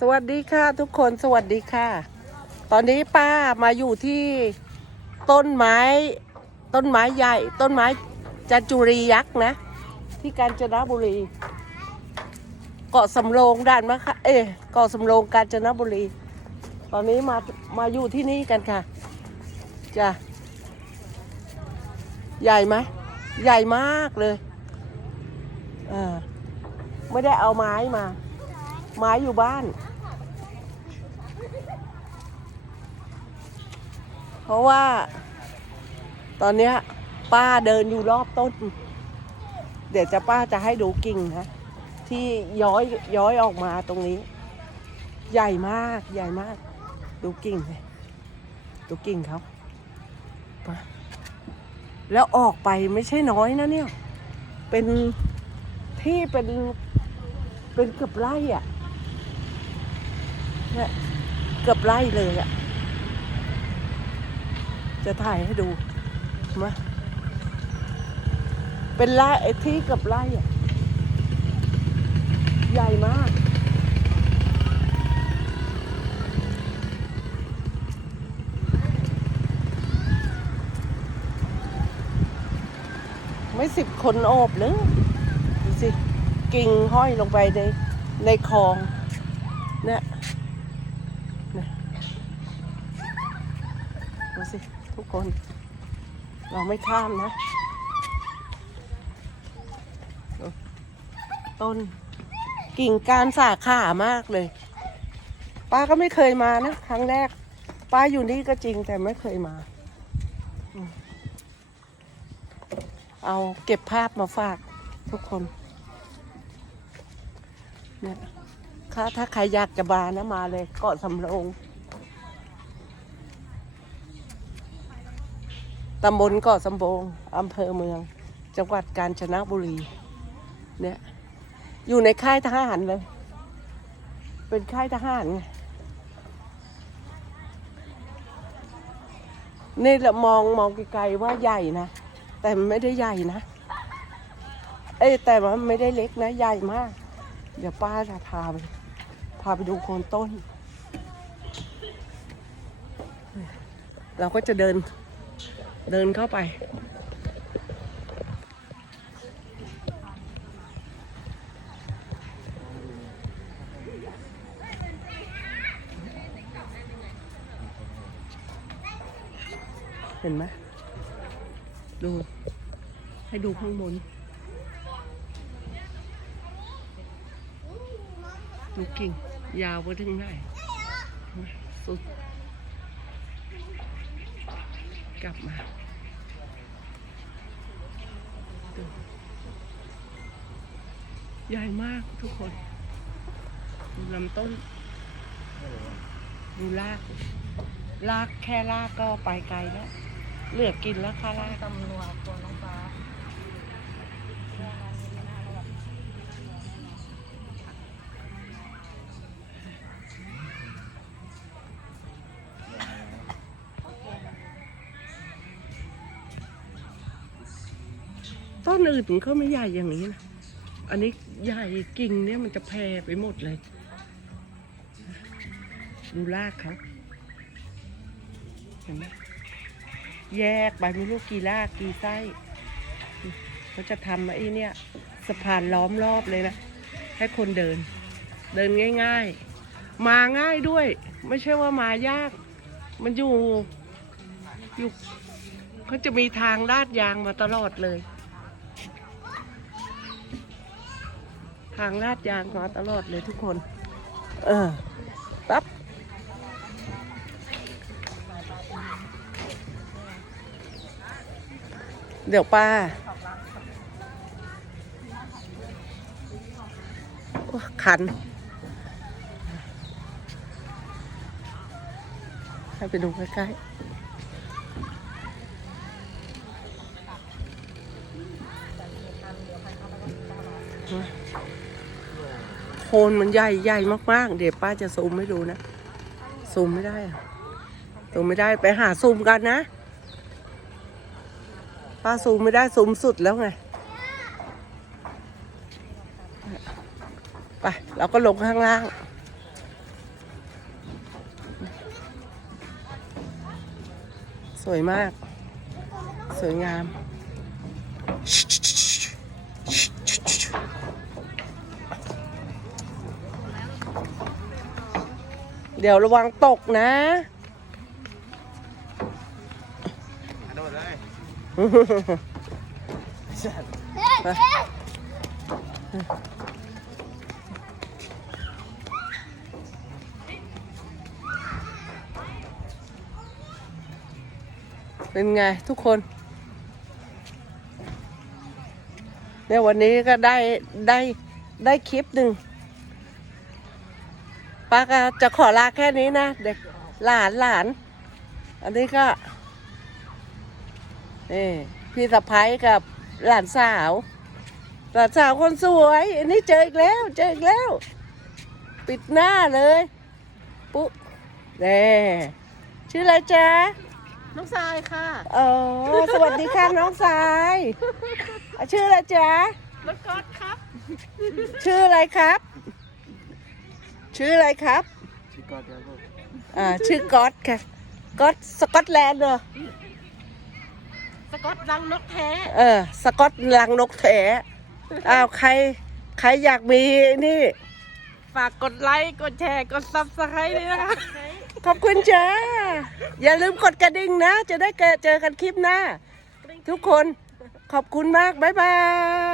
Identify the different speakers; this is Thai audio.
Speaker 1: สวัสดีค่ะ ทุกคนสวัสดีค่ะ ตอนนี้ป้ามาอยู่ที่ต้นไม้ ต้นไม้ใหญ่ ต้นไม้จันจุรียักษ์นะ ที่กาญจนบุรี เกาะสำโรงด่านมะคะเอ๊เกาะสำโรงกาญจนบุรี ตอนนี้มามาอยู่ที่นี่กันค่ะจ้ะใหญ่ไหมใหญ่มากเลยเออไม่ได้เอาไม้มา ไม้อยู่บ้าน เพราะว่า ตอนเนี้ย ป้าเดินอยู่รอบต้น เดี๋ยวจะป้าจะให้ดูกิ่งนะที่ย้อยย้อยออกมาตรงนี้ ใหญ่มากใหญ่มาก ดูกิ่งเลยดูกิ่งเขาแล้วออกไปไม่ใช่น้อยนะเนี่ย เป็นที่เป็นเป็นเกือบไร่อะเนี่ย เกือบไร่เลยอะจะถ่ายให้ดูมาเป็นไร่ไอ้ที่เกือบไร่อะใหญ่มากไม่สิบคนโอบเลยดูสิ กิ่งห้อยลงไปในในคลองเนี่ย สิ ทุกคน เราไม่ข้ามนะ ต้นกิ่งการสาขามากเลย ป้าก็ไม่เคยมานะ ครั้งแรก ป้าอยู่นี่ก็จริงแต่ไม่เคยมา เอาเก็บภาพมาฝากทุกคนเนี่ยถ้าถ้าใครอยากจะมานะมาเลยเกาะสำโรง ตำบลเกาะสำโรงอำเภอเมือง จังหวัดกาญจนบุรี เนี่ย อยู่ในค่ายทหารเลย เป็นค่ายทหารไงนี่แหละมองมองไกลๆว่าใหญ่นะ แต่มันไม่ได้ใหญ่นะ เอ้แต่ว่าไม่ได้เล็กนะ ใหญ่มาก เดี๋ยวป้าจะพาไป พาไปดูโคนต้น เราก็จะเดิน เดินเข้าไป เห็นไหมดู ให้ดูข้างบนดูกิ่ง ยาวไปถึงไหนสุด กลับมาดูใหญ่มากทุกคน ดูลำต้น ดูราก รากแค่รากก็ไปไกลแล้ว เหลือกินแล้วค่ะราก
Speaker 2: ตำรวจตัวน้อง
Speaker 1: ต้นอื่นเขาไม่ใหญ่อย่างนี้นะ อันนี้ใหญ่กิ่งเนี่ยมันจะแผ่ไปหมดเลย ดูรากเขาเห็นไหมแยกไปไม่รู้กี่รากกี่ไส้เขาจะทำไอ้เนี่ยสะพานล้อมรอบเลยนะ ให้คนเดิน เดินง่าย ๆ มาง่ายด้วย ไม่ใช่ว่ามายาก มันอยู่อยู่เขาจะมีทางลาดยางมาตลอดเลย ทางลาดยางมาตลอดเลยทุกคน เออปั๊บเดี๋ยวป้าคันให้ไปดูใกล้ๆ คนมันใหญ่ใหญ่มากๆ เดี๋ยวป้าจะซูมให้ดูนะ ซูมไม่ได้อะซูมไม่ได้ไปหาซูมกันนะ ป้าซูมไม่ได้ซูมสุดแล้วไง ไป เราก็ลงข้างล่าง สวยมาก สวยงาม เดี๋ยวระวังตกนะ
Speaker 2: โดดเลย
Speaker 1: เป็นไงทุกคน เนี่ยวันนี้ก็ได้ได้ได้คลิปหนึ่ง ป้าก็จะขอลาแค่นี้นะเด็กหลานหลาน อันนี้ก็นี่พี่สะพ้ายกับหลานสาว หลานสาวคนสวย อันนี้เจออีกแล้ว เจออีกแล้ว ปิดหน้าเลย ปุ๊เน่ชื่ออะไรจ๊ะ
Speaker 3: น้องทรายค่ะ
Speaker 1: เออสวัสดีค่ะน้องสายอะชื่ออะไรจ๊ะ
Speaker 3: รถก๊อตครับ
Speaker 1: ชื่ออะไรครับ ชื่ออะไรครับ
Speaker 2: ชิคกอดครับผม
Speaker 1: อ่าชื่อก๊อตค่ะก๊อตสกอตแลนด์เหรอ
Speaker 3: สก๊อตรังนกแท้
Speaker 1: เออ สกอตลังนกแถอ้าวใคร ใครอยากมีนี่
Speaker 3: ฝากกดไลค์ กดแชร์ กดซับสไครต์ด้วยนะคะ
Speaker 1: ขอบคุณจ้า อย่าลืมกดกระดิ่งนะ จะได้เจอกันคลิปหน้า ทุกคนขอบคุณมาก บ๊ายบาย